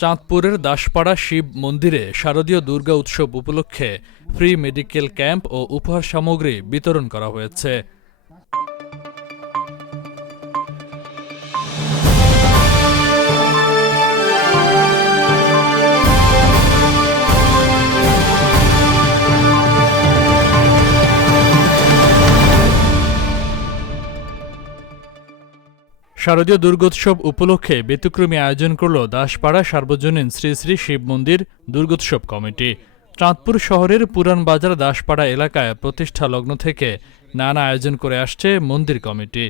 চাঁদপুরের দাসপাড়া শিব মন্দিরে শারদীয় দুর্গা উৎসব উপলক্ষে ফ্রি মেডিকেল ক্যাম্প ও উপহার সামগ্রী বিতরণ করা হয়েছে। শারদীয় দুর্গোৎসব উপলক্ষে ব্যতিক্রমী আয়োজন করল দাসপাড়া সার্বজনীন শ্রী শ্রী শিব মন্দির দুর্গোৎসব কমিটি। চাঁদপুর শহরের পুরান বাজার দাসপাড়া এলাকায় প্রতিষ্ঠা লগ্ন থেকে নানা আয়োজন করে আসছে মন্দির কমিটি।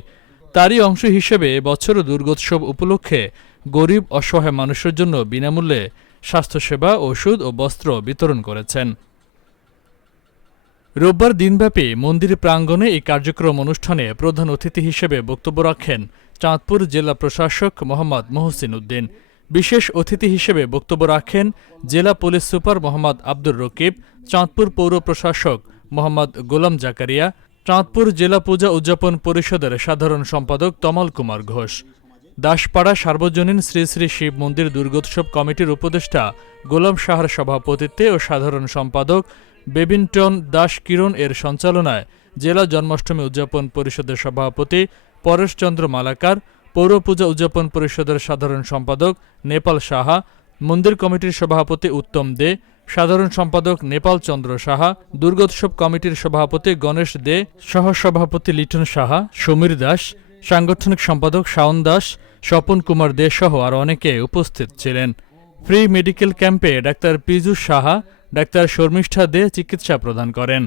তারই অংশ হিসেবে এবছর দুর্গোৎসব উপলক্ষে গরিব অসহায় মানুষের জন্য বিনামূল্যে স্বাস্থ্যসেবা, ওষুধ ও বস্ত্র বিতরণ করেছেন। রোববার দিনব্যাপী মন্দির প্রাঙ্গণে এই কার্যক্রম অনুষ্ঠানে প্রধান অতিথি হিসেবে বক্তব্য রাখেন চাঁদপুর জেলা প্রশাসক মোহাম্মদ মহসিন উদ্দিন। বিশেষ অতিথি হিসেবে বক্তব্য রাখেন জেলা পুলিশ সুপার মোহাম্মদ আব্দুর রকিব, চাঁদপুর পৌর প্রশাসক মোহাম্মদ গোলাম জাকারিয়া, চাঁদপুর জেলা পূজা উদযাপন পরিষদের সাধারণ সম্পাদক তমল কুমার ঘোষ। দাসপাড়া সার্বজনীন শ্রী শ্রী শিব মন্দির দুর্গোৎসব কমিটির উপদেষ্টা গোলাম শাহর সভাপতিত্বে ও সাধারণ সম্পাদক বেবিনটন দাস কিরণ এর সঞ্চালনায় জেলা জন্মাষ্টমী উদযাপন পরিষদের সভাপতি পরেশচন্দ্র মালাকার, পৌর পূজা উদযাপন পরিষদের সাধারণ সম্পাদক নেপাল সাহা, মন্দির কমিটির সভাপতি উত্তম দে, সাধারণ সম্পাদক নেপাল চন্দ্র সাহা, দুর্গোৎসব কমিটির সভাপতি গণেশ দে, সহসভাপতি লিটন সাহা, সমীর দাস, সাংগঠনিক সম্পাদক শাওন দাস, স্বপন কুমার দে সহ আর অনেকে উপস্থিত ছিলেন। ফ্রি মেডিকেল ক্যাম্পে ডাক্তার পিজু সাহা, ডাক্তার শর্মিষ্ঠা দে চিকিৎসা প্রদান করেন।